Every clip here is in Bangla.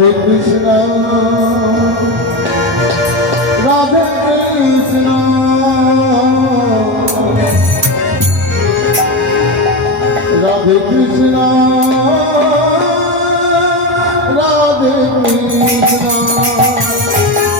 Krishna, Radhe Krishna, Radhe Krishna, Radhe Krishna,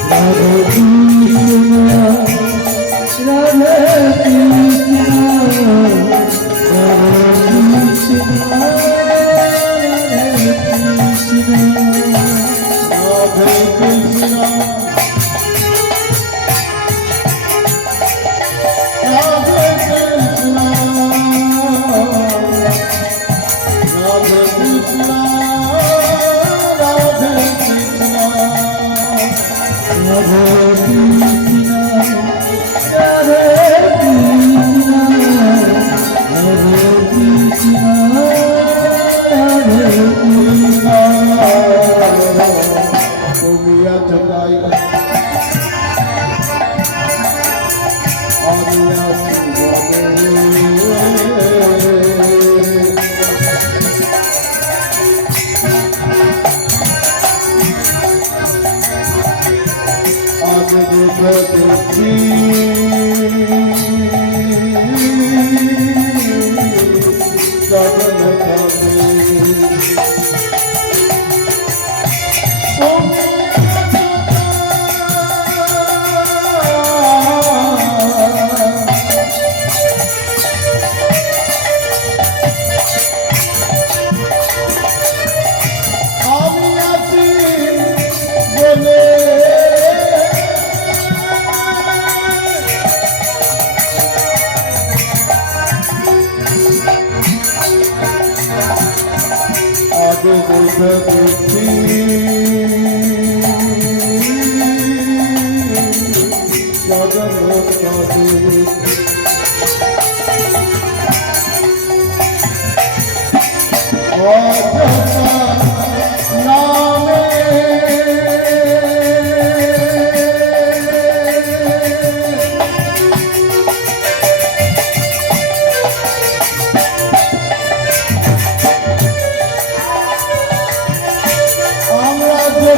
Radhe Krishna,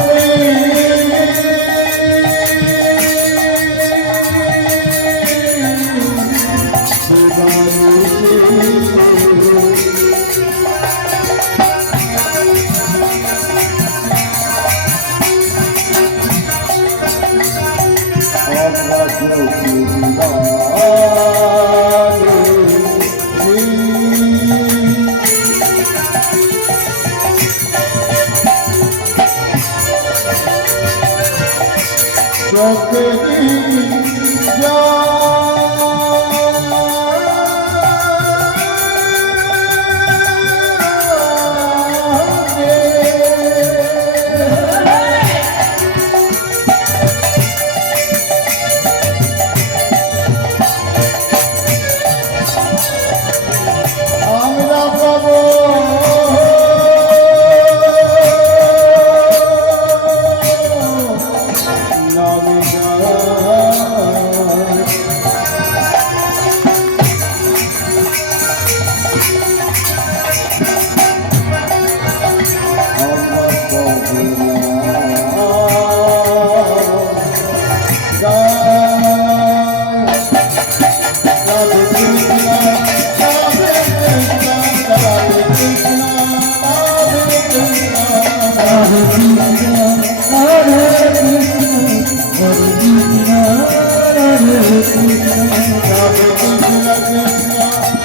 Radhe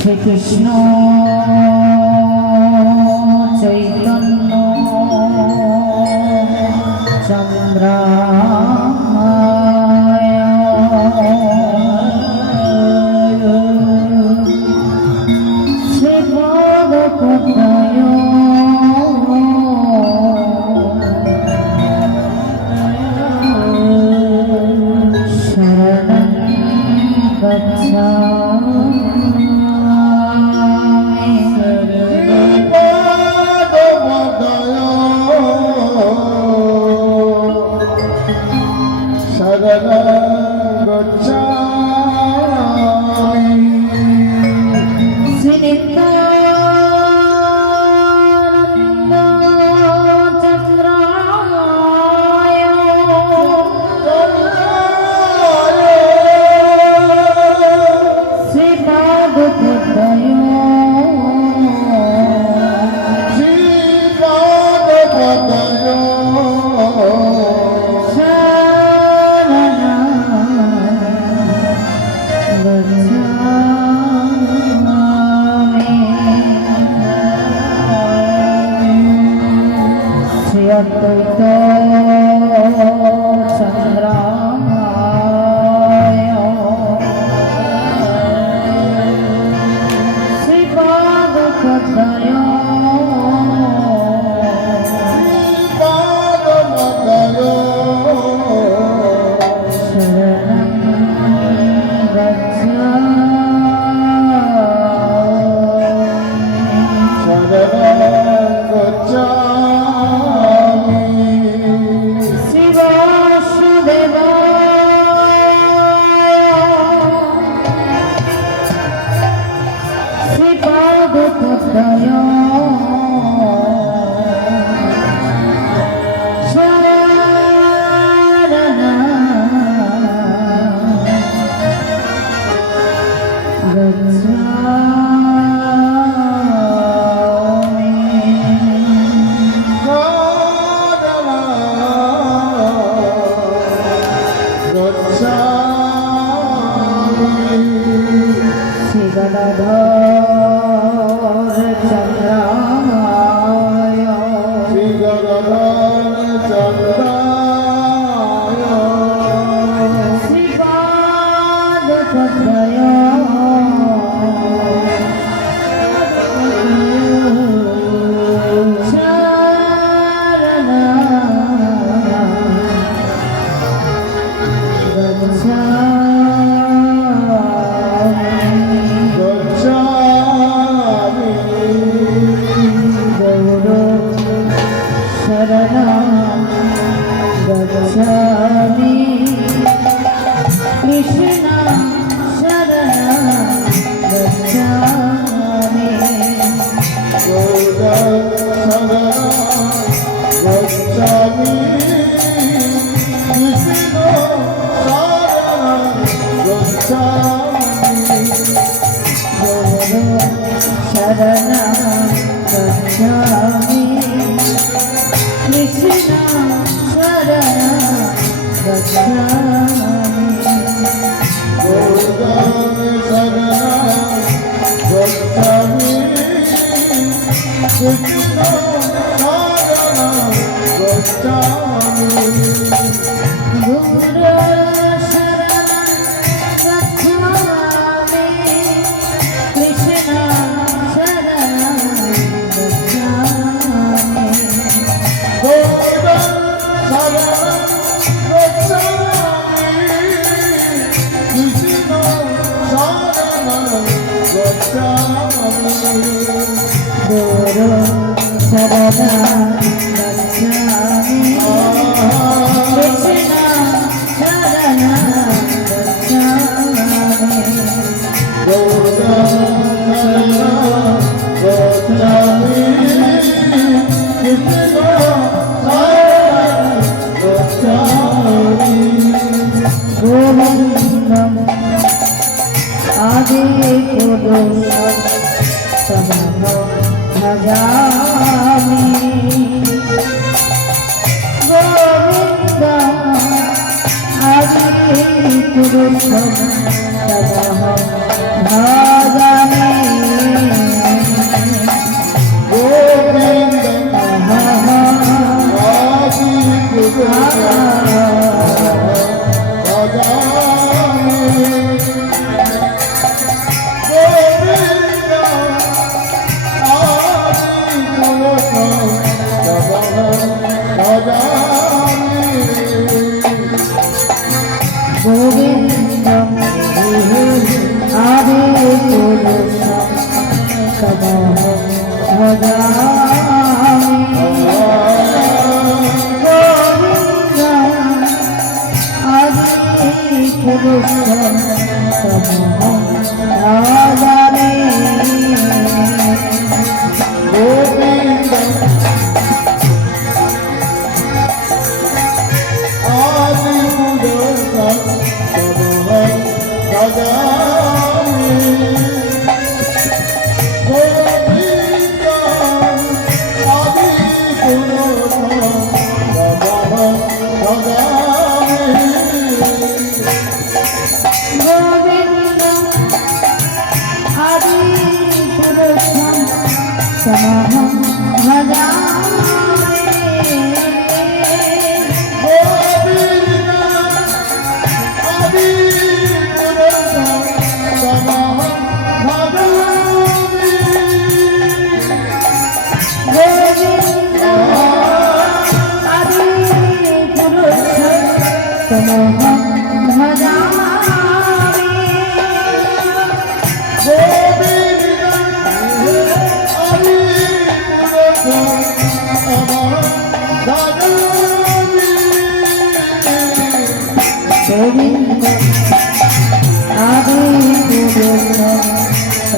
Shri Krishna Chaitanya চন্দ্রায় Shri ভগবতায় শরণং গচ্ছামি। Gadadhar চন্দ্রায় Shri Gadadhar চন্দ্রায় শ্রীপাদ পদ্ময় गच्छामि कृष्ण शरणं गच्छामि गच्छामि कृष्ण शरणं गच्छामि शरणं गच्छामि कृष्ण शरणं गच्छामि गच्छामि कृष्ण शरणं गच्छामि गुरु शरणं गच्छामि कृष्ण शरणं गच्छामि गुरु शरणं गच्छामि कृष्ण शरणं गोविन्दम् आदिपुरुषं तमहं भजामि गोविन्दम् आदिपुरुषं तमहं भजामि गोविन्दम् आदिपुरुषं तमहं भजामि गोविन्दम् आदिपुरुषं तमहं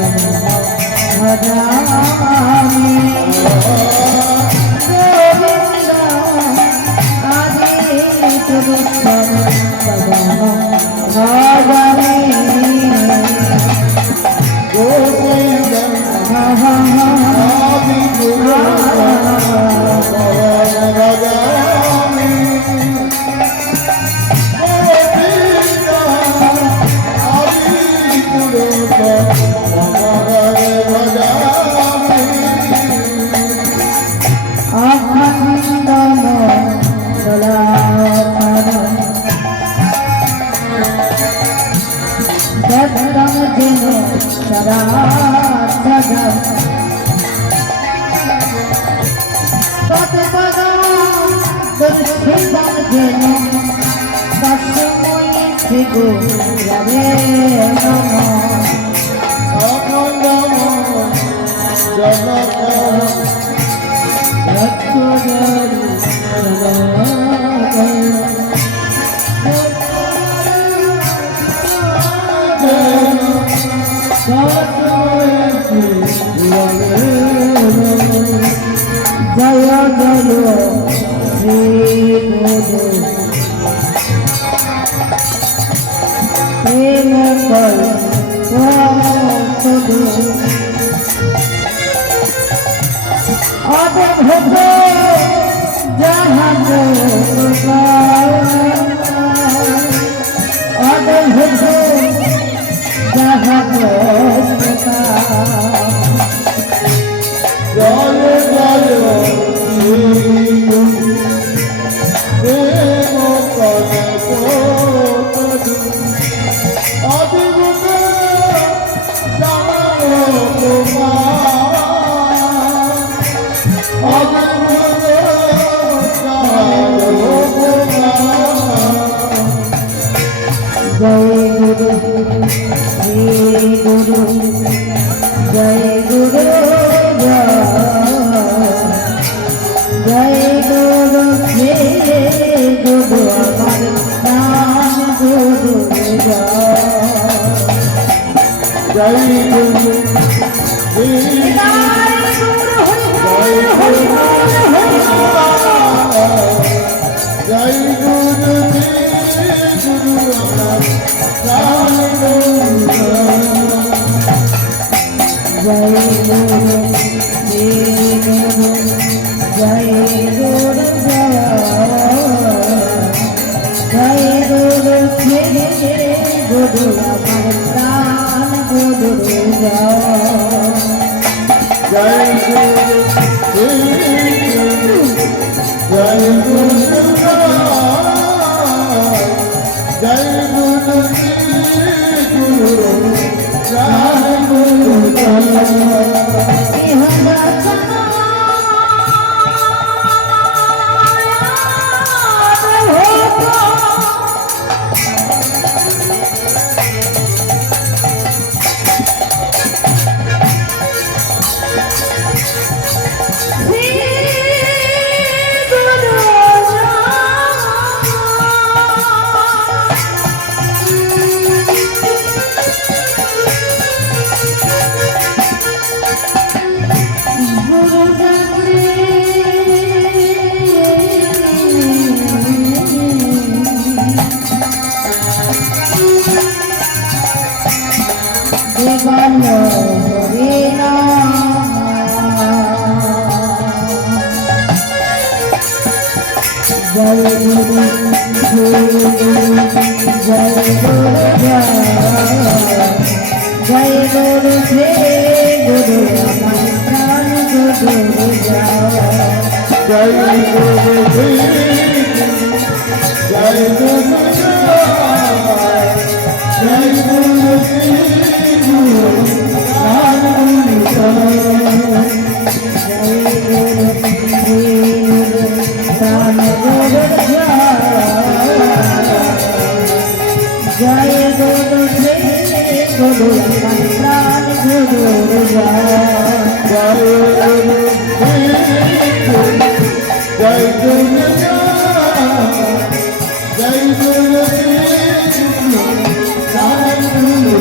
भजामि तमहं একদম যেন সারা সাজা কত বাগান দর্শিতাম যেন কাশ্মীরে গো যাবে অখণ্ড জগৎ জয় জয় শ্রী গুরু প্রেম অদ্ভুত জাহাজ অদ্ভুত জাহাজ জয় জয় প্রেম কনক অদ্ভুত জয় গুরু শ্রী গুরু জয় গুরু জয় গুরু শ্রী গুরু আমার নাম গুরু জয় গুরু জয় গুরু গুরু রাম জয় গুরু শ্রী গুরু জয় গুরু জয় গুরু শ্রী গুরু আমার প্রাণ গুরু জয় গুরু জয় গুরু জয় গুরু গুরু রাম গুরু জয় গুরু জয় গুরু জয় গুরু শ্রী গুরু আমার প্রাণ গুরু জয় গুরু জয় গুরু জয় গুরু গুরু রাম গুরু জয় গুরু শ্রী গুরু প্রাণ গুরু জয় গুরু শ্রী গুরু আমার প্রাণ গুরু জয় গুরু জয় গুরু জয় গুরু রাম গুরু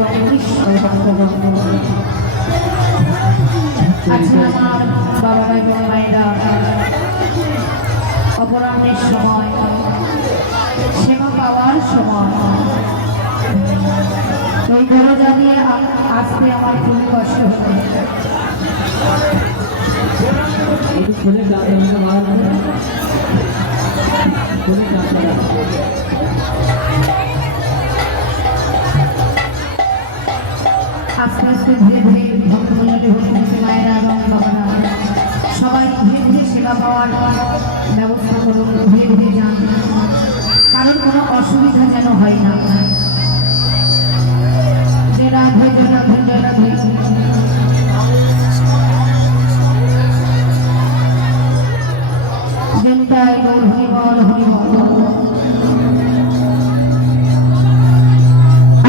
এবং কৃষ্ণ ভক্তবৃন্দ, আজকে আমার বাবা ভাই বোন ভাইরা অপরাহ্নের সময় সেবা পাওয়ার সময় ওই দরজা দিয়ে আসতে আমার খুবই কষ্ট হচ্ছে। আস্তে আস্তে ধীরে ধীরে ভক্তমণ্ডলী ভক্তি মায়েরা এবং বাবারা সবাই ধীরে ধীরে সেবা পাওয়ার ব্যবস্থা করুন, ধীরে ধীরে যান, কারণ কোনো অসুবিধা যেন হয় না। যে রাধে রাধে রাধে জনতায় গৌর হরিবল হরিবল।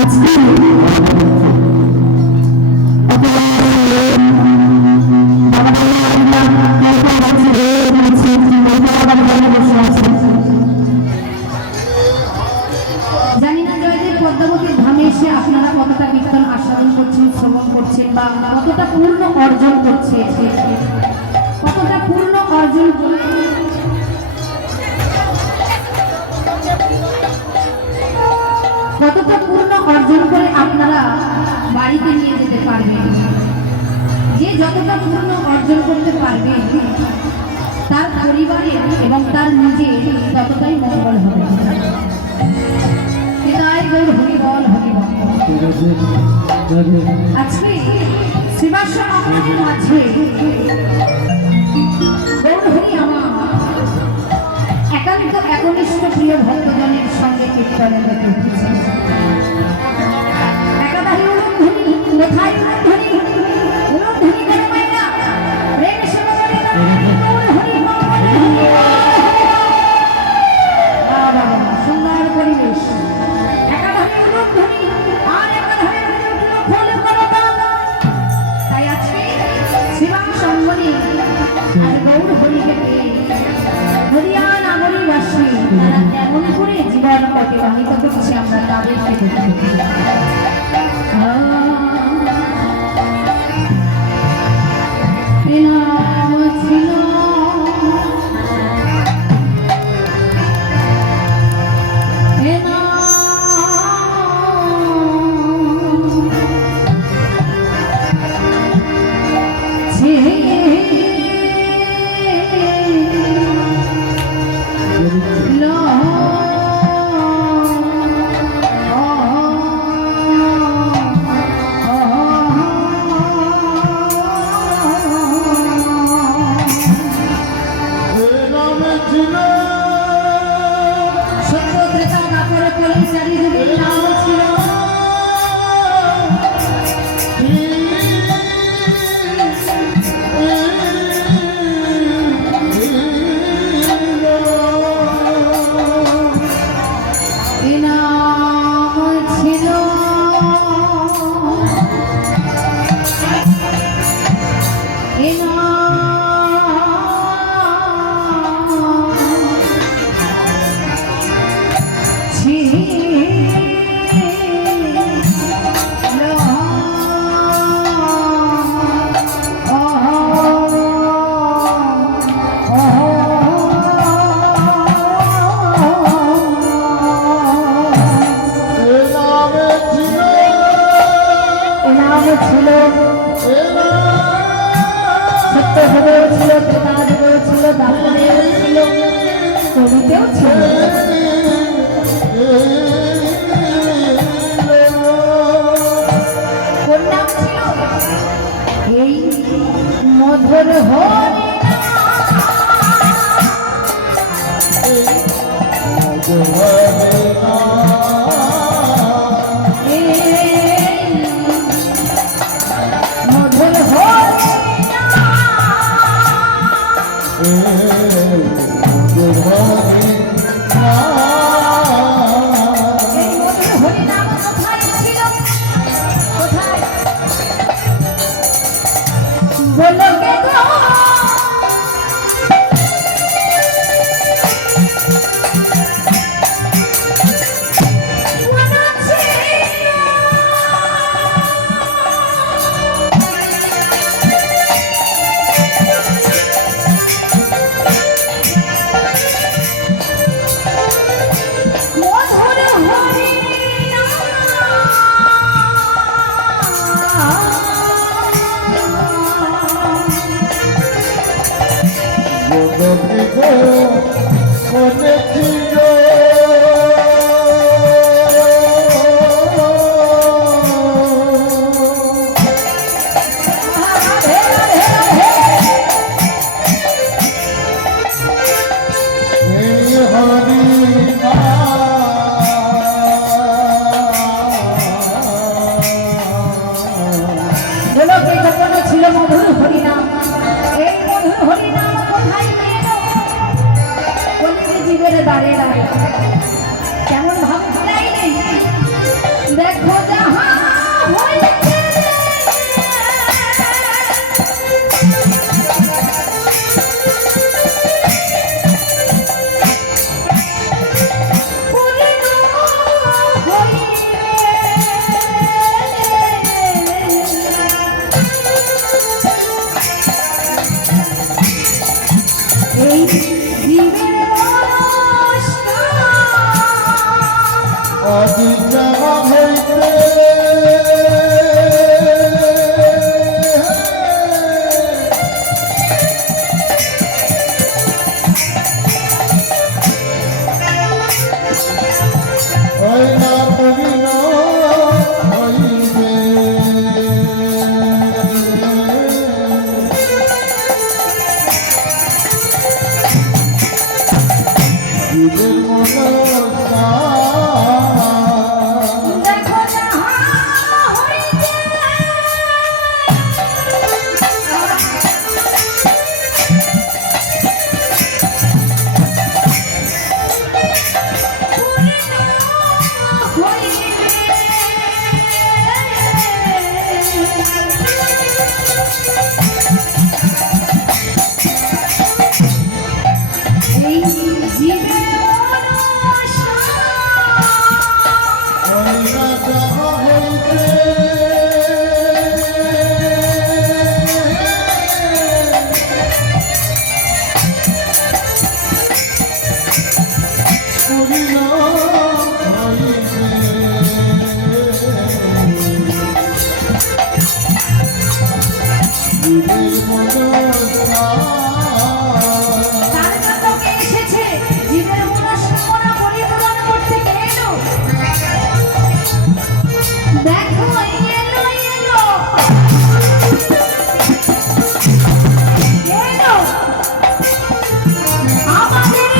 আজকে জানি না জয়দেব পদ্মাবতীর ধামে এসে আপনারা কতটা কীর্তন আস্বাদন করছেন, শ্রবণ করছেন, বা কতটা পূর্ণ অর্জন করছে, কতটা পূর্ণ অর্জন করে কতটা পূর্ণ অর্জন করে আপনারা বাড়িতে নিয়ে যেতে পারবেন। যে যতটা পূর্ণ অর্জন করতে পারবে তার পরিবারের এবং তার নিজে ততটাই মঙ্গল হবে। তাই গৌর হরিবল হরিবল। আজকে শ্রীবাসন আপনাদের মাঝে গৌর হরি আমার একান্ত একনিষ্ঠ প্রিয় ভক্তজনের সঙ্গে কীর্তনে মেতে উঠেছে। একাধারে উলুধ্বনি, কোথায় উলুধ্বনি, উলুধ্বনি করে মাইনা প্রেম সেবা করে গৌর হরি বাবা, সুন্দর পরিবেশ। একাধারে উলুধ্বনি আর একাধারে ফুল করতা। তাই আজকে শিবাং সঙ্গনী আর গৌর হরিকে পেয়ে হরিয়া নাগরীবাসী তারা কেমন করে জীবন অতিবাহিত করছে আমরা তাদেরকে দেখতে। নাম ছিল মধুর হরি মধুর হরি নাম কোথায় ছিল, কোথায় বলো কে গো মধুর হরিনাম, এই মধুর হরিনাম কোথায় নিয়ে এলো? কলির জীবের দ্বারে দ্বারে কেমন ভাব ফিরাইলে, দেখো যাহা হইছে এই জীবের আদি যাহা হইতে হয় না পবিন হইবে জীবের মনস্কার দেখো যাহা হইছে এই জীবের হয় না যাহা হইতে পবিন হইবে জীবের মনস্কার তার নাটকে এসেছে জীবের মনস্কামনা পরিপূরণ করতে কে এলো? দেখো এলো এলো এলো আমাদের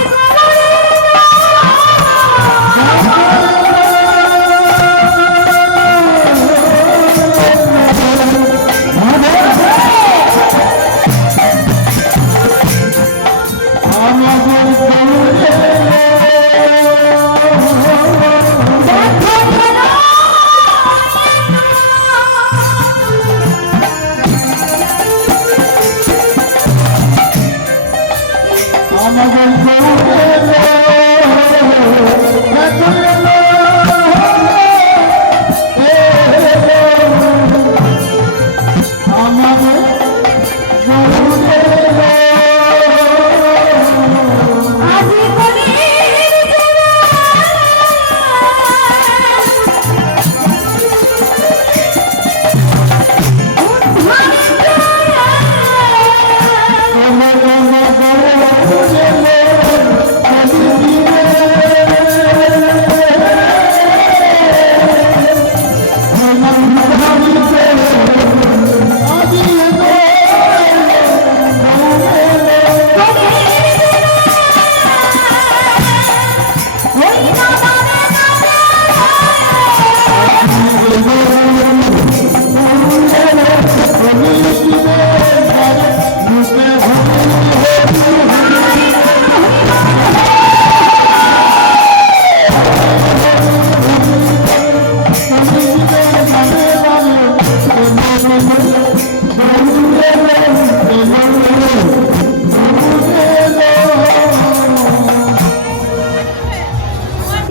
আমাদের গৌরে আমাদের গৌরে আমাদের গৌরে আজি কলির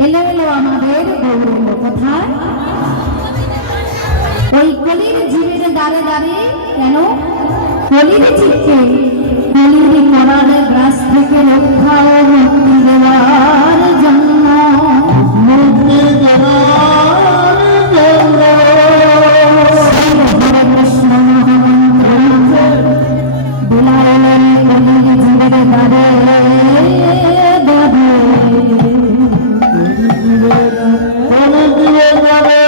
এলো এলো আমাদের গৌরব কোথায়? ওই কলির জীবের দ্বারে দ্বারে কেন? কলির চিত্তে কলির করার গ্রাস থেকে রক্ষা ও মুক্তি দেওয়ার জন্য মুক্তি দেওয়ার জন্য হরে কৃষ্ণ মহামন্ত্র বিলাইলেন কলির জীবের দ্বারে দ্বারে কোন দিয়ে যাবে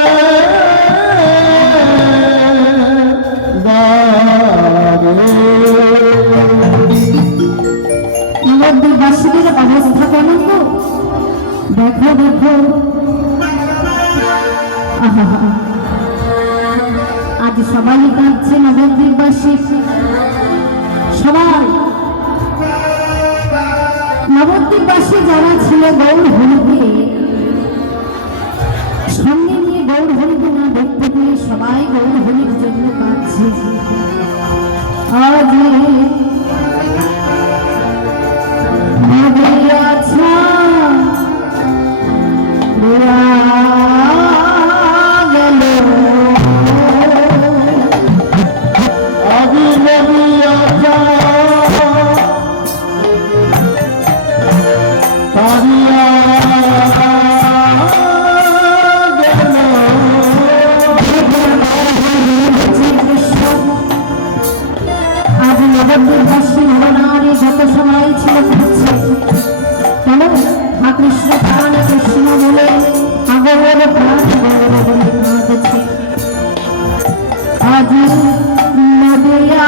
নবদ্বীপবাসীদের অবস্থা কেমন গো? দেখো দেখো আহা, আর আজ সবাই কাঁদছে নবদ্বীপবাসী, সবাই নবদ্বীপবাসী যারা ছিল গৌর হরিকে সঙ্গে নিয়ে গৌর হরিকে না দেখতে পেয়ে সবাই গৌর হরির জন্য কাঁদছে। আজ নবদ্বীপবাসী নরনারী যত সবাই ছিল কাঁদছে। কেন? কৃষ্ণ প্রাণ কৃষ্ণ বলে আগর প্রাণ বলে কাঁদছে। আজ নদিয়া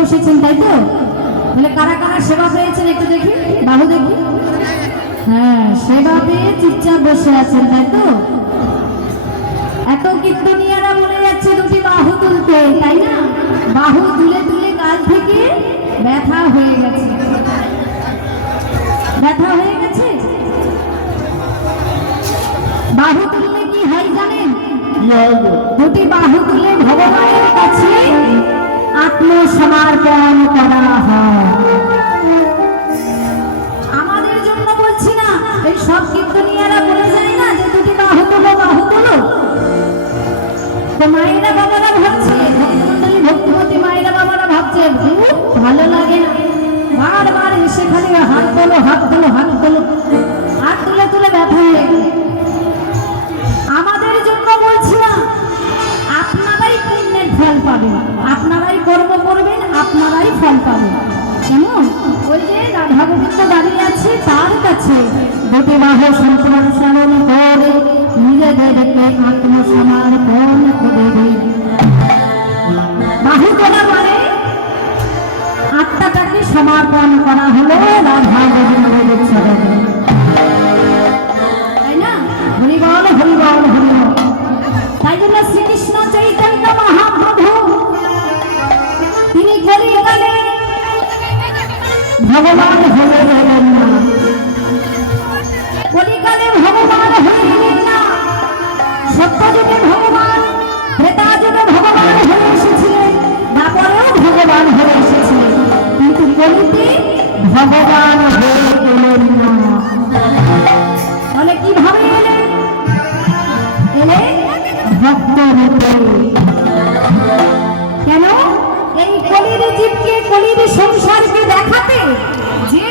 বসেছেন তাই তো? তাহলে কারা কারা সেবা পেয়েছেন একটু দেখি, বাহু দেখি। হ্যাঁ, সেবা পেয়ে চুপচাপ বসে আছেন তাই তো? এত কীর্তনিয়ারা বলে যাচ্ছে দুটি বাহু তুলতে, তাই না? বাহু তুলে তুলে কাল থেকে ব্যথা হয়ে গেছে, ব্যথা হয়ে গেছে। বাহু তুললে কি হয় জানেন? দুটি বাহু তুলে ভগবানের কাছে আত্মসমর্পণ করা হয়। আমাদের জন্য বলছি না, এই সব কীর্তনিয়ারা বলে যায় না যে দুটি বাহু তোলো, বাহু তোলো। তো মায়েরা বাবারা ভাবছে, ভক্তমন্ডলী ভক্তিমতী মায়েরা বাবারা ভাবছে ভালো লাগে না, বারবার এসে খালি হাত তোলো, হাত তোলো, হাত তোলো, হাত তুলে তুলে ব্যথা হয়ে গেল। ফল পাবে। কেমন? ওই যে রাধা গোবিন্দ দাঁড়িয়ে আছে তার কাছে দুটি বাহু সম্প্রসারণ করে নিজেদেরকে আত্মসমর্পণ করে দিন। বাহু তোলা মানে আত্মাটাকে সমর্পণ করা হলো রাধা গোবিন্দের চরণে, তাই না? হরি বল হরি বল হরি বল। তাই জন্য শ্রীকৃষ্ণ চৈতন্য মহাপ্রভু তিনি কলিকালে ভগবান হয়ে গেলেন না, কলিকালে ভগবান হয়ে গেলেন না। সত্যযুগে ভগবান, ত্রেতা যুগে ভগবান হয়ে এসেছিলেন, তারপরেও ভগবান হয়ে এসেছিলেন, কিন্তু কলিতে ভগবান হয়ে গেলেন না। তাহলে কিভাবে এলেন? এলেন ভক্ত রূপে। কেন? এই কলির জীবকে, কলির সংসারকে দেখাতে যে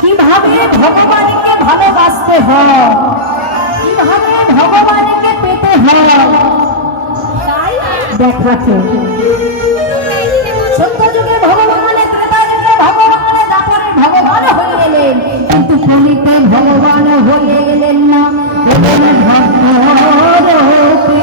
কিভাবে ভগবানকে ভালোবাসতে হয়, কিভাবে ভগবানকে পেতে হয়, তাই দেখাতে। সত্য যুগে ভগবান, ত্রেতা যুগে ভগবান, তারপরে ভগবান হয়ে এলেন, কিন্তু কলিতে ভগবান হয়ে গেলেন না, এলেন ভক্ত রূপে।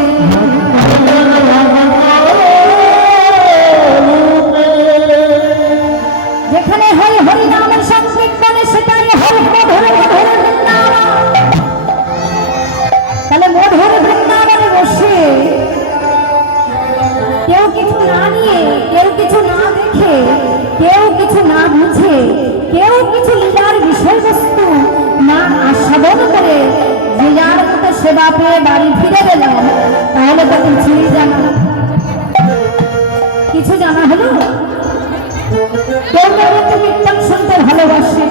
যেখানে হরি হরি নামের সংকীর্তনে সেটাই হরি মধুর মধুর বৃন্দাবন। তাহলে মধুর বৃন্দাবনে বসে কেউ কিছু না নিয়ে, কেউ কিছু না দেখে, কেউ কিছু না বুঝে, কেউ কিছু লীলার বিষয়বস্তু না আস্বাদন করে যে যার মতো সেবা পেয়ে বাড়ি ফিরে গেলাম, তাহলে তো কিছুই জানা, কিছু জানা হলো। কেউ কেউ একটু কীর্তন শুনতে ভালোবাসে,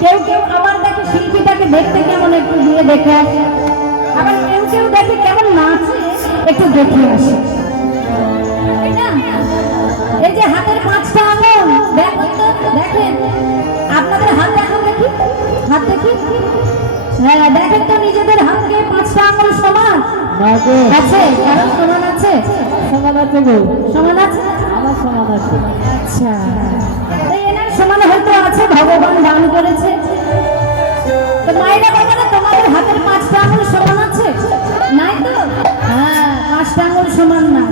কেউ কেউ আবার দেখে শিল্পীটাকে দেখতে কেমন একটু দিয়ে দেখে আসে, আবার কেউ কেউ দেখে কেমন নাচে একটু দেখে আসে, তাই না? এই যে হাতের 5টা আঙুল দেখুন তো, দেখেন আপনাদের হাত দেখান দেখি, হাত দেখি। হ্যাঁ, দেখেন তো নিজেদের হাতকে 5টা আঙুল সমান আছে? কারণ সমান আছে? সমান আছে গো, সমান আছে, আমার সমান আছে। আচ্ছা, এনার সমান হয়তো আছে, ভগবান দান করেছে। তো মায়েরা বাবারা, তোমাদের হাতের 5টা আঙুল সমান আছে? নাই তো? হ্যাঁ, 5টা আঙুল সমান না।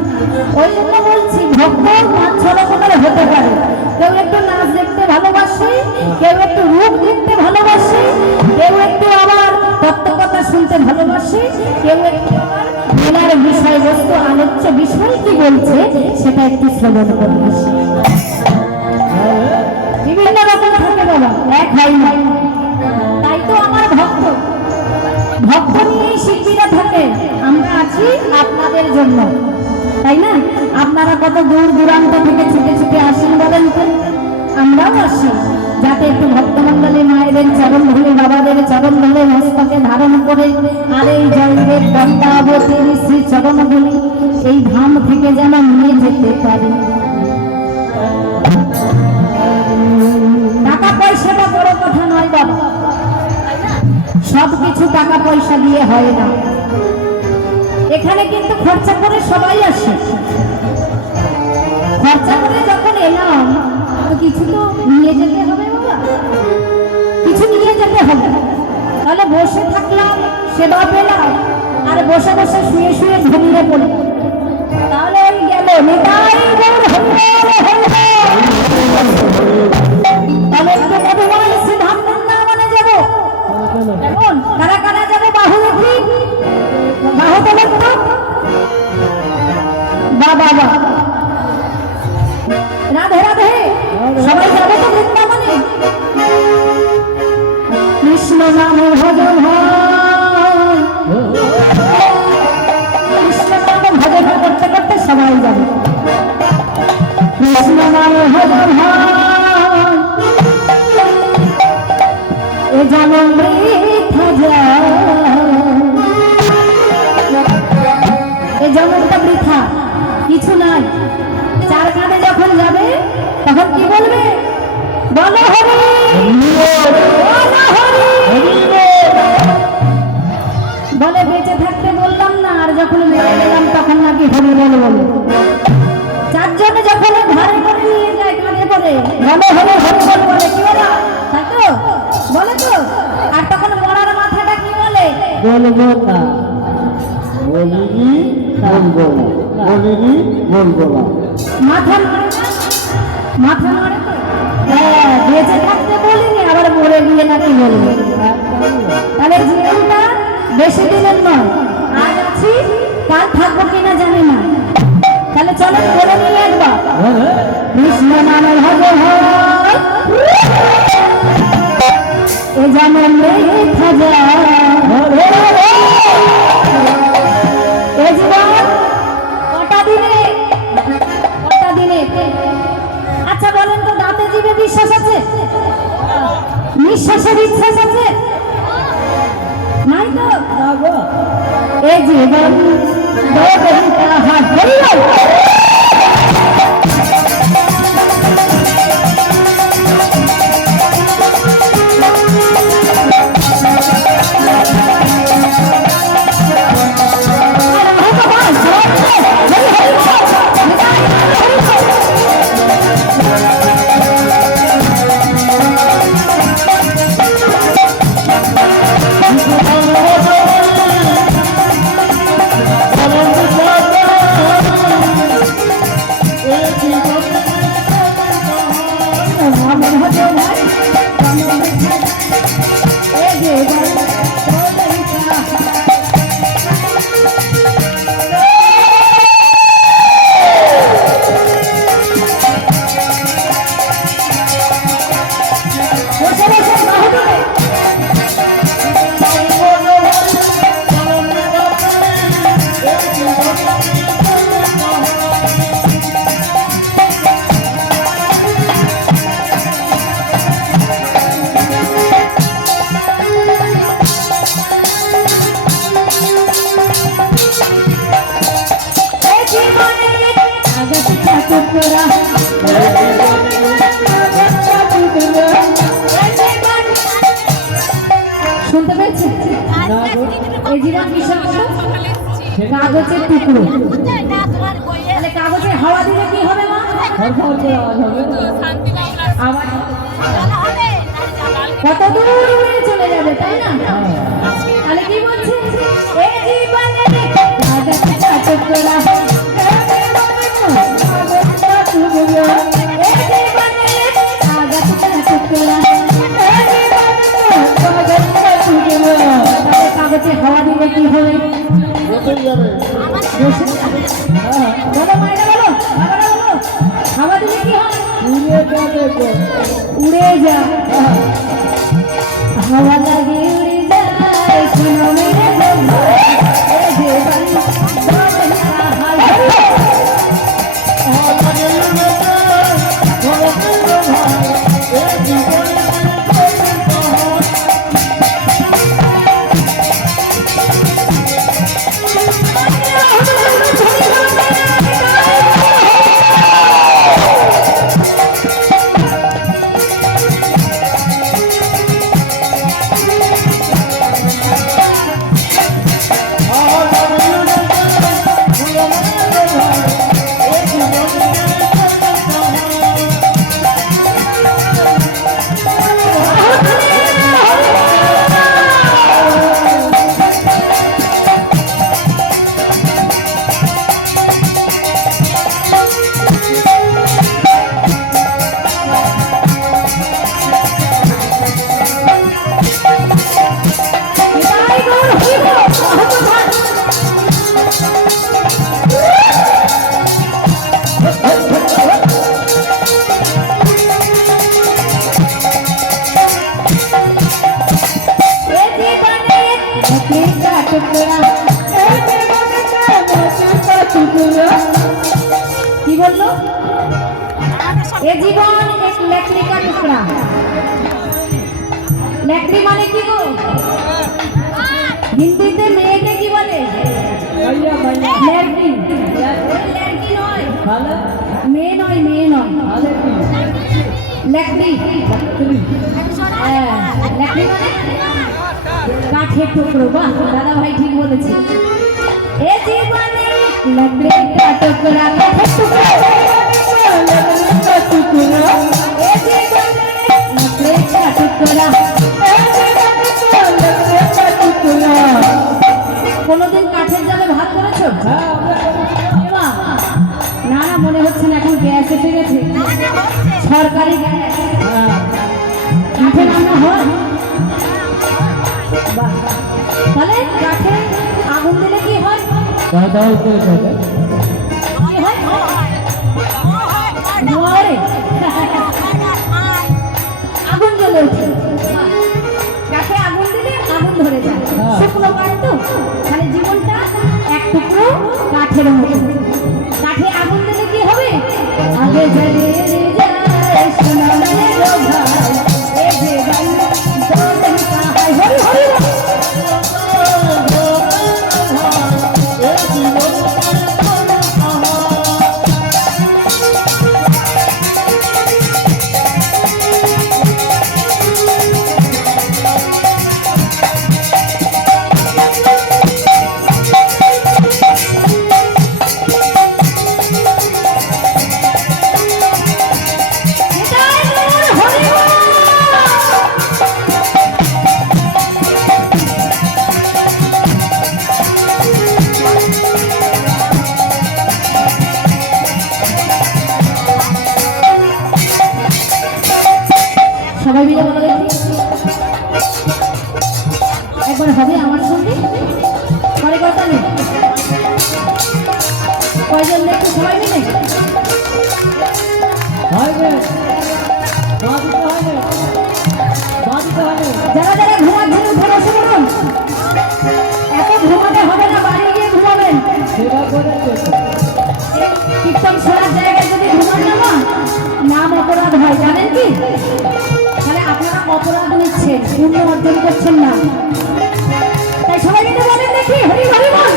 ওই জন্য বলছি ভক্ত 5-6 রকমের হতে পারে। কেউ একটু নাচ দেখতে ভালোবাসে, কেউ একটু রূপ দেখতে ভালোবাসে, কেউ একটু আবার তত্ত্বকথা শুনতে ভালোবাসে, কেউ একটু আবার মেলার বিষয়বস্তু, আলোচ্য বিষয় কি বলছে সেটা একটু শ্রবণ করবে। বিভিন্ন রকম থাকে বাবা, এক হয় না। তাই তো আমার ভক্ত, ভক্ত নিয়েই শিল্পীরা থাকে। আমরা আছি আপনাদের জন্য, তাই না? আপনারা কত দূর দূরান্ত থেকে ছুটে ছুটে আসেন বলেন তো, আমরাও আসি যাতে একটু ভক্তমণ্ডলী মায়েদের চরণ ধরে, বাবাদের চরণ ধরে মস্তকে ধারণ করে, আর এই জয়দেব দণ্ডাবতীর শ্রী চরণগুলি এই ধাম থেকে যেন নিয়ে যেতে পারি। টাকা পয়সাটা বড় কথা নয় বাবা, সবকিছু টাকা পয়সা দিয়ে হয় না। এখানে কিন্তু খরচা করে সবাই আসে, খরচা করে যখন এলাম তো কিছু তো নিয়ে যেতে হবে বাবা, কিছু নিয়ে যেতে হবে। তাহলে বসে থাকলাম, সেবা পেলাম, আর বসে বসে শুয়ে শুয়ে ঘুমিয়ে পড়লাম, তাহলে ওই গেল নিতাই গৌর হরি বল হরি বল। তাহলে একটু মধুবন শ্রীধাম বৃন্দাবনে যাবো, কেমন? কারা কারা যাবে বাহু দেখি, বাহু তোলেন তো বাবা। রাধে রাধে, সবাই যাবে তো বৃন্দাবনে? কৃষ্ণ নামে ভজন হয়, কৃষ্ণ নামে ভজন করতে করতে সবাই যাবে। কৃষ্ণ নামে ভজন হয়, এ জন্ম বৃথা যায়, এ জন্মটা বৃথা, কিছু নাই। 4 কাঁধে যখন যাবে তখন কি বলবে? বলো হরি বলো হরি বলে। বেঁচে থাকতে বললাম না, আর যখন মেরে গেলাম তখন নাকি হরি বল বলে। 4 জনে যখন ঘরে করে নিয়ে যায় বলবো না বলিনি বলবো না বলিনি বলবো না মাথা নড়ে না? মাথা নড়ে তো? হ্যাঁ, বেঁচে থাকতে বলিনি, আবার মরে গিয়ে নাকি বলবো। তাহলে জীবনটা বেশি দিনের নয়, আজ আছি কাল থাকবো কিনা জানি না। তাহলে চলো বলে নিই একবার, কৃষ্ণ নামে ভজে হয় এ যেমন লেখা যায় এ জীবন কটা দিনে কটা দিনে। আচ্ছা বলেন তো, দাঁতে জিভে বিশ্বাস আছে? নিঃশ্বাসের বিশ্বাস আছে? নাই তো। এ জীবন হাত ধরিল শুনতে পেয়েছেন? এই জীবন বিষয় কাগজের টুকরো। তাহলে কাগজে হাওয়া দিলে কি হবে মা? আওয়াজ কত দূর উড়ে চলে যাবে, তাই না? তাহলে কি বলছে? এই জীবনে কাগজের টুকরা কাগজে হাওয়া দিলে কি হবে? বলো মায়েরা, বলো বাবারা, বলো হাওয়া দিলে কি হয়? উড়ে যা হাওয়া লাগে উড়ে যায় শোনো মেরে কি বললো? এ জীবন এক लकड़ी का टुकड़ा। लकड़ी মানে কি গো? হিন্দিতে মেয়েকে কি বলে? लकड़ी। लकड़ी নয়, মেয়ে নয়, মেয়ে নয়, लकड़ी। लकड़ी মানে কাঠের টুকরো। বাহ, দাদা ভাই ঠিক বলেছে। এ জীবনে लकड़ी का टुकड़ा, काठের টুকরো, এ জীবনে लकड़ी का टुकड़ा, কোনোদিন কাঠের জালে ভাত করেছো? এমা, না না মনে হচ্ছে না, এখন গ্যাস এসে গেছে, সরকারি গ্যাস। কাঠে রান্না হয়? বাহ, তাহলে কাঠে আগুন দিলে কি হয়? কি হয়? ধোঁয়া ওঠে? আগুন জ্বলে ওঠে। কাঠে আগুন দিলে আগুন ধরে যায়, শুকনো কাঠ তো, মানে জীবনটা এক টুকরো কাঠের মতো। কাঠে আগুন দিলে কি হবে? আগে জ্বলে যায় সোনালি ভাই, এই যে গাইলো জলে কাহাই, হরি হরি সবাই মিলে বলো দেখি, একবার হবে আমার সঙ্গে, পরে কথা নেই, কয়জন দেখছি সবাই মিলে যারা যারা ঘুমাচ্ছেন উঠে বসে পড়ুন, এত ঘুমাতে হবে না, বাড়ি গিয়ে ঘুমাবেন। কীর্তন শোনার জায়গায় যদি ঘুমান না, নাম অপরাধ হয়, জানেন কি? তাহলে আপনারা অপরাধ নিচ্ছেন, পুণ্য অর্জন করছেন না। তাই সবাই মিলে বলেন দেখি, হরি হরি বল।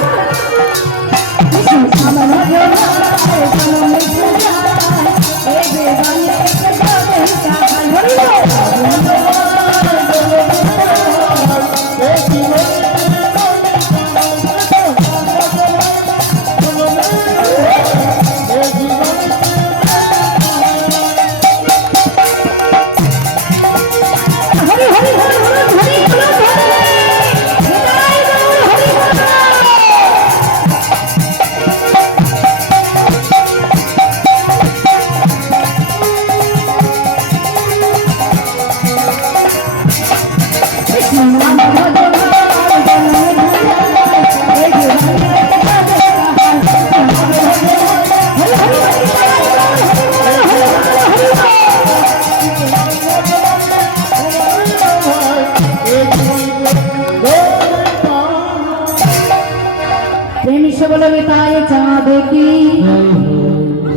प्रेम से बोलो बेताए चाँद की,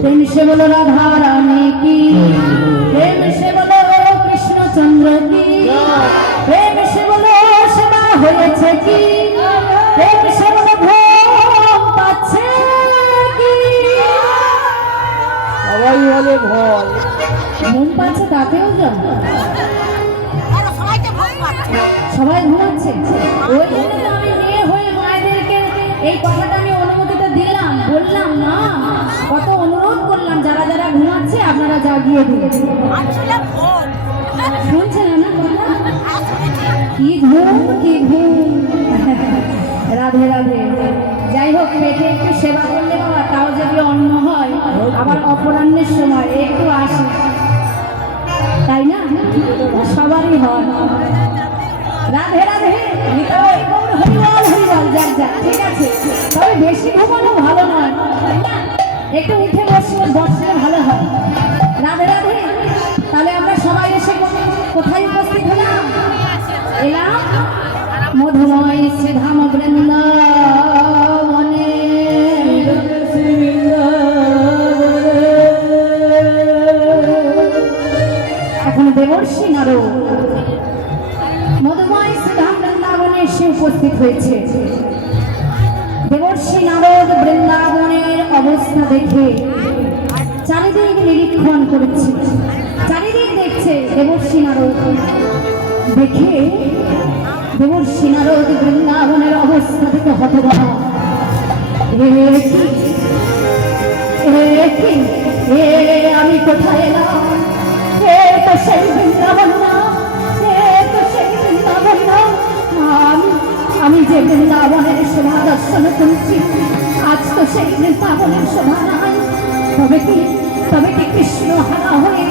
प्रेम से बोलो राधा रानी की, प्रेम से बोलो कृष्ण चंद्र की, प्रेम से बोलो सेवा হয়েছে কি, প্রেম से बोलो ভোগ পাচ্ছে কি। সবাই বলে ভয়, ঘুম পাচ্ছে তাতেও জানো, সবাই ঘুমাচ্ছে। ওই জন্য তো আমি মেয়ে হয়ে মায়েদেরকে এই কথাটা আমি অনুমতিটা দিলাম, বললাম না, কত অনুরোধ করলাম, যারা যারা ঘুমাচ্ছে আপনারা জাগিয়ে দিন। শুনছেন না কথা? কি ঘুম কি ঘুম। রাধে রাধে। যাই হোক, পেটে একটু সেবা করলে বাবা, তাও যদি অন্ন হয়, আবার অপরাহ্নের সময় একটু আসে, তাই না? সবারই হয়। রাধে রাধে, নিতাই গৌর হরিবল হরিবল, যাক যাক, ঠিক আছে। তবে বেশি ঘুমানো ভালো নয়, তাই না? একটু উঠে বসলে ভালো হয়। রাধে রাধে। তাহলে আমরা সবাই এসে কোথায় উপস্থিত হলাম? এলাম মধুময় শ্রীধাম বৃন্দাবনে। এখন দেবর্ষি নারদ মধুময় শ্রীধাম বৃন্দাবনে এসে উপস্থিত হয়েছে। দেবর্ষি নারদ বৃন্দাবনের অবস্থা দেখে চারিদিক নিরীক্ষণ করেছে, চারিদিক দেখছে। দেবর্ষি নারদ দেখে দেবর্ষি নারদ বৃন্দাবনের অবস্থা থেকে হতবাক। আমি কোথায় এলাম? এ তো সেই বৃন্দাবন না, এ তো সেই বৃন্দাবন না। আমি যে বৃন্দাবনের শোভা দর্শন করেছি, আজ তো সেই বৃন্দাবনের শোভা নাই। তবে কি কৃষ্ণ হারা হয়ে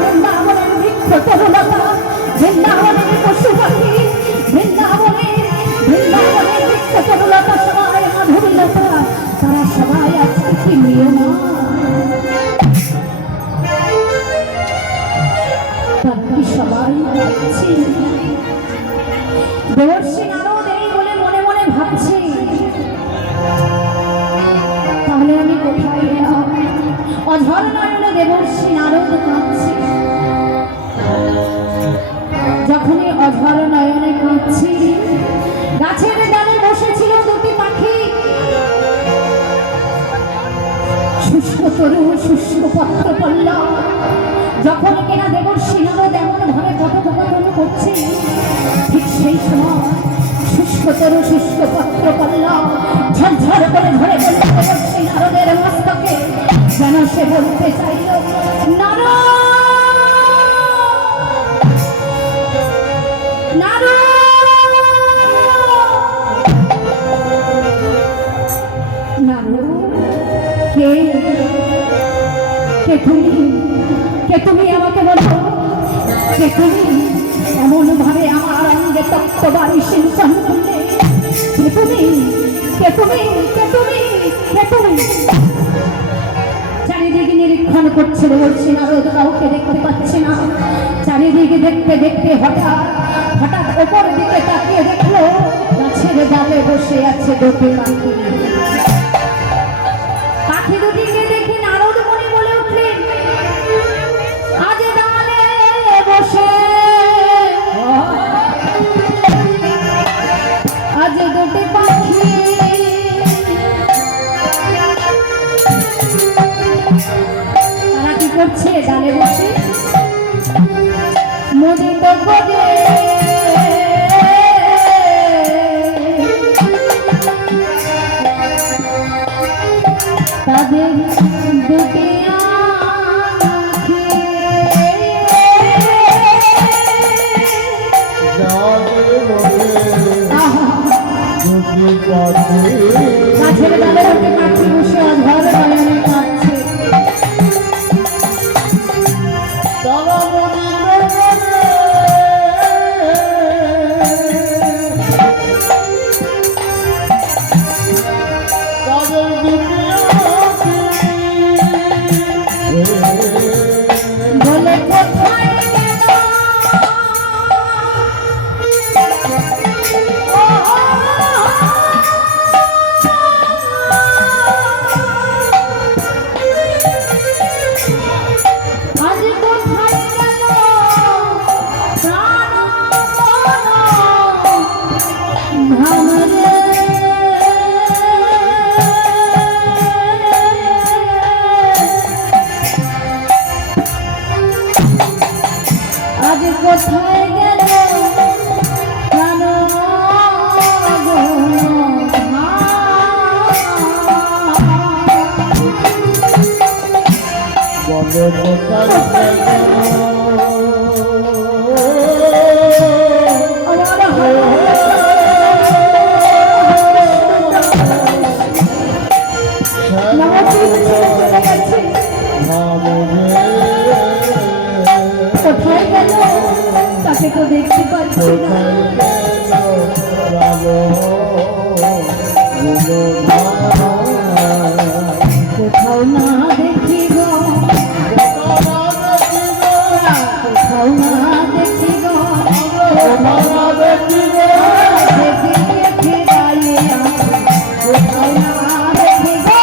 বৃন্দাবনের বৃক্ষ তরুলতা, বৃন্দাবনের পশু পাখি, বৃন্দাবনের বৃক্ষ তরুলতা, সবাই মাধুরীলতা, তারা সবাই আজকে কি নিয়মা, তারা কি সবাই ভাবছি দেবর্ষি নারদ এই বলে মনে মনে ভাবছি, তাহলে আমি কোথায় গেলাম? অঝর নয়নে দেবর্ষি নারদ কাঁদছি। যখনই অঝর নয়নে কাঁদছি, গাছের ডালে বসেছিল দুটি পাখি, শুষ্ক তরু শুষ্ক পত্র পল্লব। যখন কিনা দেবর্ষি নারদ এমন ভাবে কথোপকথন করছে, ঠিক সেই সময় শুষ্ক তরু শুষ্ক পত্র পল্লব ঝরঝর করে ঝরে পড়ল দেবর্ষি নারদের মস্তকে, যেন সে বলতে চাইল, নারদ কে তুমি আমাকে বলো, কে তুমি এমন ভাবে আমার অঙ্গে তত্ত্ববাড়ি সিঞ্চন করলে? কে তুমি? চারিদিকে নিরীক্ষণ করছে দেবর্ষি নারদ, কাউকে দেখতে পাচ্ছে না। চারিদিকে দেখতে দেখতে হঠাৎ ওপর দিকে তাকিয়ে দেখলো গাছের ডালে বসে আছে দুটি পাখি। পাখি দুটিকে দেখে নারদ মুনি বলে উঠলেন, আজ ডালে বসে আজ দুটি পাখি তারা কি করছে? ডালে বসে মুদিত করে তাদের দুটি গাছের ডালে দুটি পাখি বসে অঝর নয়নে কাঁদছে। বলে কোথায় গেল আজ কোথায় গেল প্রাণ ভামরে? আজ কোথায় গেল প্রাণ বলে কোথায় কোথায় গেল তাকে তো দেখতে পাচ্ছি না। কোথাও না দেখি গো, কোথাও না দেখি গো, যেদিকে ফেরাইয়ে কোথাও না দেখি গো,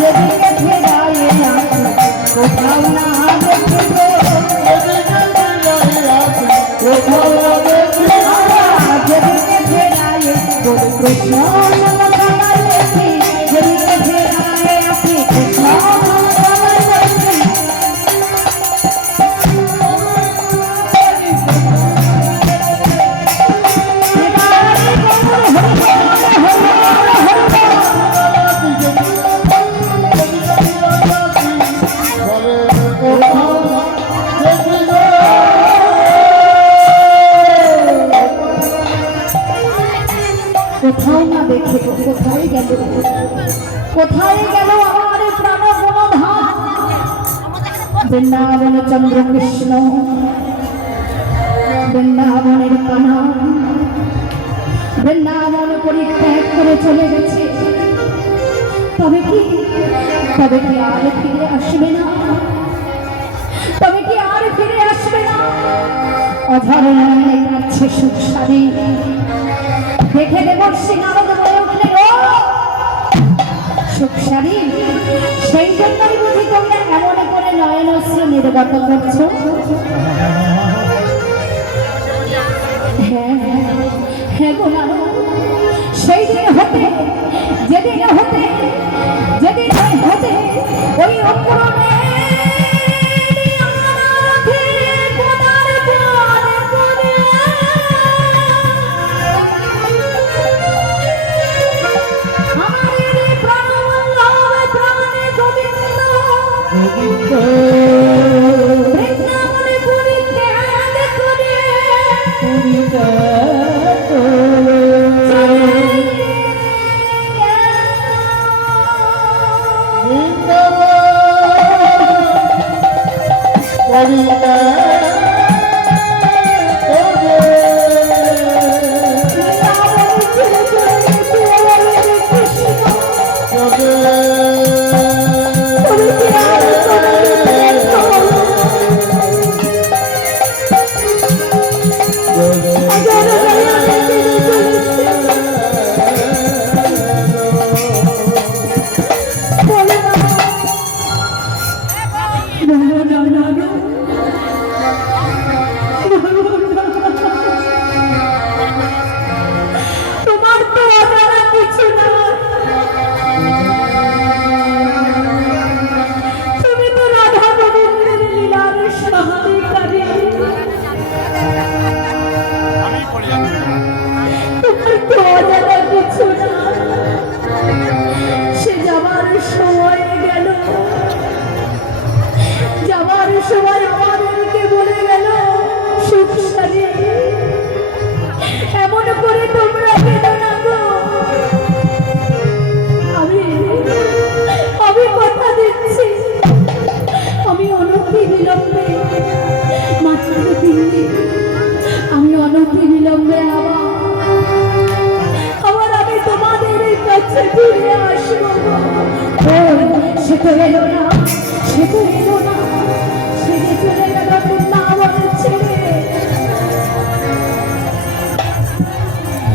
যেদিকে ফেরাইয়ে কোথাও না দেখি গো, কোথাও না দেখে গো, কোথায় গেল, কোথায় গেল আমার প্রাণ মনোধাম বৃন্দাবন চন্দ্র কৃষ্ণ, বৃন্দাবনের কানা বৃন্দাবন পরিত্যাগ করে চলে গেছে। তবে কি আর ফিরে আসবে না? তবে কি আর ফিরে আসবে না? অঝরে নয়নে কাছে সুখ সারি দেখে দেবর্ষি নারদ বলে উঠলে, ও সুখ সারি, সেই জন্যই বুঝি তোমরা এমন করে নয়নশ্রু নির্গত করছো? হ্যাঁ হ্যাঁ গো নারদ, সেই দিন হতে যেদিন হতে ওই অপূরণে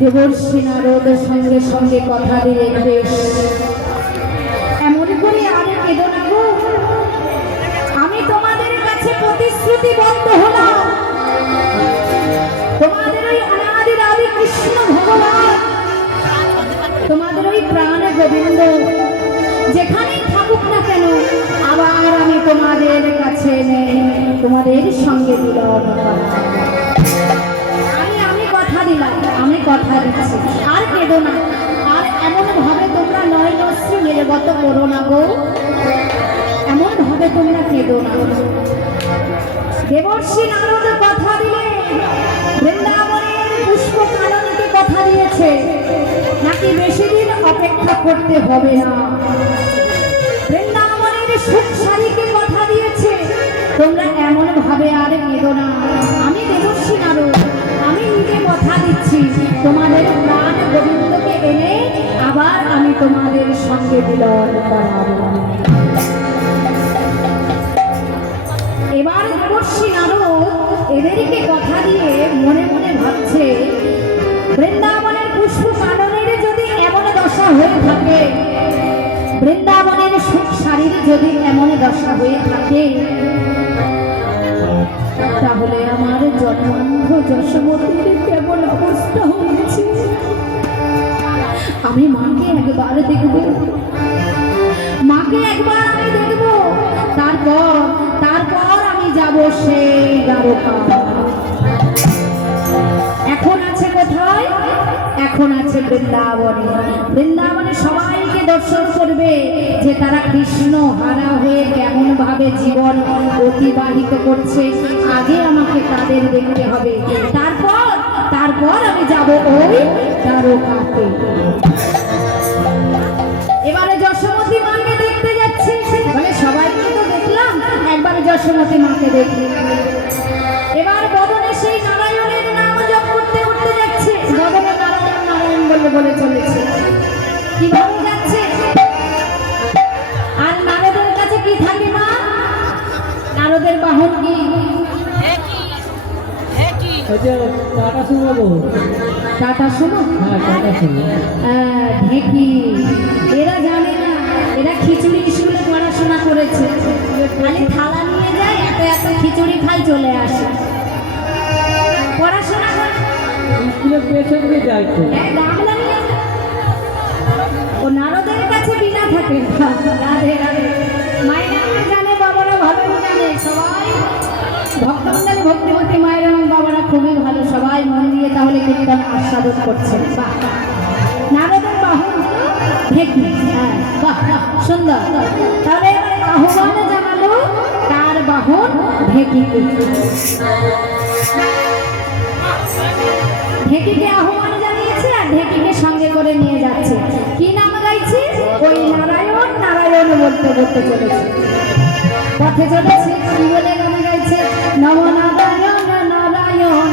দেবর্ষি নারদের সঙ্গে সঙ্গে কথা দিয়ে বেশ এমন করে আরে কেঁদো না গো, আমি তোমাদের কাছে প্রতিশ্রুতিবদ্ধ হলাম, তোমাদের ওই অনাদির আদি কৃষ্ণ ভগবান, তোমাদের ওই প্রাণ গোবিন্দ যেখানেই থাকুক না কেন, আবার আমি তোমাদের কাছে এনে তোমাদের সঙ্গে মিলন আমি কথা দিচ্ছি। আর কেঁদো না, আর এমন ভাবে তোমরা নয়নশ্রু নির্গত করো না গো, এমন ভাবে তোমরা কেঁদো না। দেবর্ষি নারদ কথা দিলে, বৃন্দাবনের পুষ্প কাননকে কথা দিয়েছে নাকি বেশি দিন অপেক্ষা করতে হবে না। বৃন্দাবনের সুখ সারিকে কথা দিয়েছে, তোমরা এমন ভাবে আর কেঁদো না। আমি দেবর্ষি নারদ, আমি নিজে কথা দিচ্ছি, তোমাদের প্রাণ গোবিন্দকে এনে আবার আমি তোমাদের সঙ্গে মিলন করাবো। এবার দেবর্ষি নারদ এদেরকে কথা দিয়ে মনে মনে ভাবছে, বৃন্দাবনের পুষ্প কাননের যদি এমন দশা হয়ে থাকে, বৃন্দাবনের সুখ সারির যদি এমন দশা হয়ে থাকে, তাহলে আমার জন্মান্ধ যশোমতীর কেমন অবস্থা হয়েছে। আমি মাকে একবার দেখব, মাকে একবার আমি দেখব, তারপর আমি যাব সেই দ্বারকা। এখন আছে কোথায়? এখন আছে বৃন্দাবনে। বৃন্দাবনে সবাইকে দর্শন করবে যে তারা কৃষ্ণ হারা হয়ে কেমন ভাবে জীবন অতিবাহিত করছে। আগে আমাকে তাদের দেখতে হবে। তারপর তারপর আমি যাব ওই দ্বারকাতে। এবারে যশোমতী মাকে দেখতে যাচ্ছি, বলে সবাইকে তো দেখলাম, একবারে যশোমতী মাকে দেখি। এবার বদনে সেই নারায়ণের নাম জপ করতে করতে যাচ্ছে, বদনে নারায়ণ নারায়ণ বলে বলে চলেছে। কিভাবে যাচ্ছে? আর নারদের কাছে কি থাকে মা? নারদের বাহন কি? টাটা সুমো গো। টাটা সুমো? হ্যাঁ টাটা সুমো। ঢেকি। এরা জানে না, এরা খিচুড়ি স্কুলে পড়াশোনা করেছে, খালি থালা নিয়ে যায়, এত এত খিচুড়ি খাই চলে আসে। পড়াশোনা করে স্কুলের পেছনে যায় তো। গামলা নিয়ে যায়। ও নারদের কাছে বিনা থাকে। রাধে রাধে। মায়েরা জানে, বাবারা ভালো জানে, সবাই ভক্তমন্ডলী ভক্তিমতী মায়ের এবং বাবারা খুবই ভালো, সবাই মন দিয়ে তাহলে কীর্তন আস্বাদন করছেন। বাহ, নারদের বাহন ঢেকি। হ্যাঁ বাহ, সুন্দর। তাহলে এবারে আহ্বানে জানালো তার বাহন ঢেকিকে। ঢেকিকে আহ্বান জানিয়েছে আর ঢেকিকে সঙ্গে করে নিয়ে যাচ্ছে। কি নাম গাইছে? ওই নারায়ণ নারায়ণ বলতে বলতে চলেছে, পথে চলেছে। কি বলে গান গাইছে? নম নারায়ণ নারায়ণ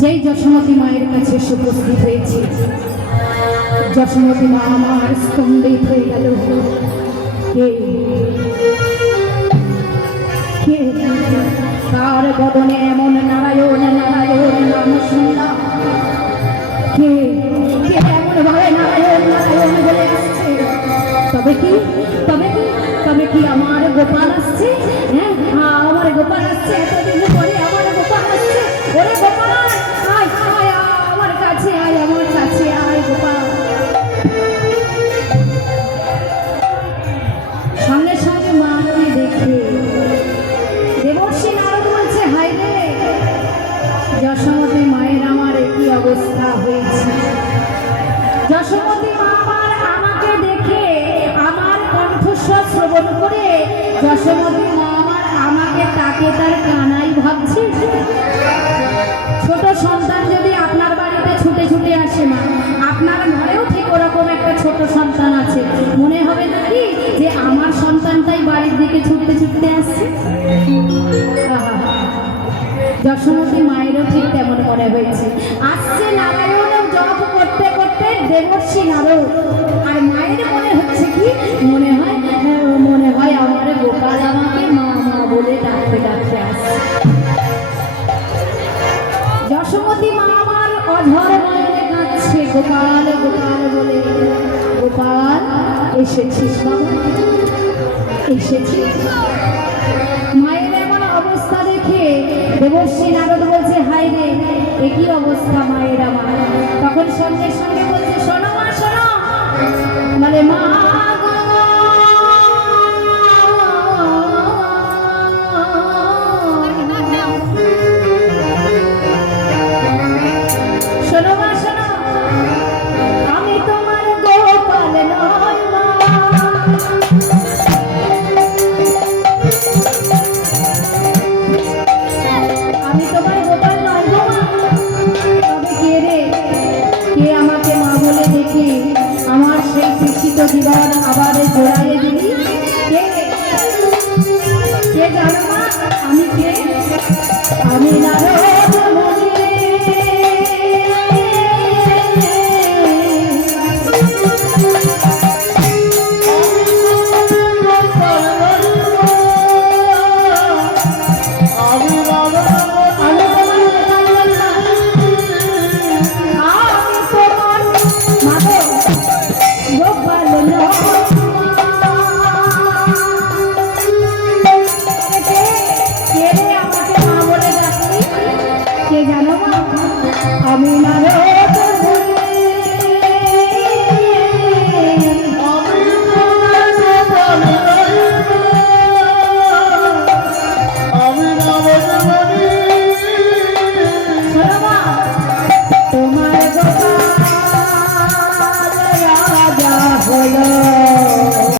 যেই যশোমতী মায়ের কাছে এসে উপস্থিত হয়েছে, যশোমতী মা আমার স্তম্ভিত হয়ে গেল। তার বদনে এমন নারায়ণ নারায়ণ নাম শুনলাম। কে কে এমন ভাবে নারায়ণ নারায়ণ বলে আসছে? তবে কি তবে কি তবে কি আমার গোপাল আসছে? হ্যাঁ আমার গোপাল আসছে, এতদিন পরে আমার গোপাল আসছে। ওরে গোপাল, আয় আয় আমার কাছে আয়, আমার কাছে আয় গোপাল। সঙ্গে সঙ্গে মাকে দেখে দেবর্ষি নারদ বলছে, হায় রে যশোমতী মায়ের আমার একই অবস্থা হয়েছে। যশোমতী মা আমার আমাকে দেখে, আমার কণ্ঠস্বর শ্রবণ করে যশোমতী মা আমার আমাকে তাকে তার কানাই ভাবছে। ছোট সন্তান যদি আপনার বাড়িতে ছুটে ছুটে আসে, মা আপনার ঘরেও ঠিক ওরকম একটা ছোট সন্তান আছে, মনে হবে নাকি যে আমার সন্তানটাই বাড়ির দিকে ছুটতে ছুটতে আসছে? আহা, যশোমতী মায়েরও ঠিক তেমন মনে হয়েছে। আসছে নারায়ণ জপ করতে করতে দেবর্ষি নারদ, আর মায়ের মনে হচ্ছে কি, মনে হয় আমার গোপাল আমাকে মা মা বলে ডাকতে ডাকতে আসছে। যশোমতী মা আমার অঝর নয়নে কাঁদছে, গোপাল গোপাল বলে। গোপাল এসেছিস বাবা, এসেছিস? মায়ের এমন অবস্থা দেখে দেবর্ষি নারদ বলছে, হায় রে, একই অবস্থা মায়ের আমার। তখন সঙ্গে সঙ্গে বলছে, শোনো মা শোনো, বলে মা গো, শোনো মা শোনো, আমি তোমার গোপাল নয় মা, আমি তোমার গোপাল নয় গো মা। তবে কে রে, কে আমাকে মা বলে ডেকে আমার সেই তৃষিত জীবন আবার জোড়াইয়ে দিবি?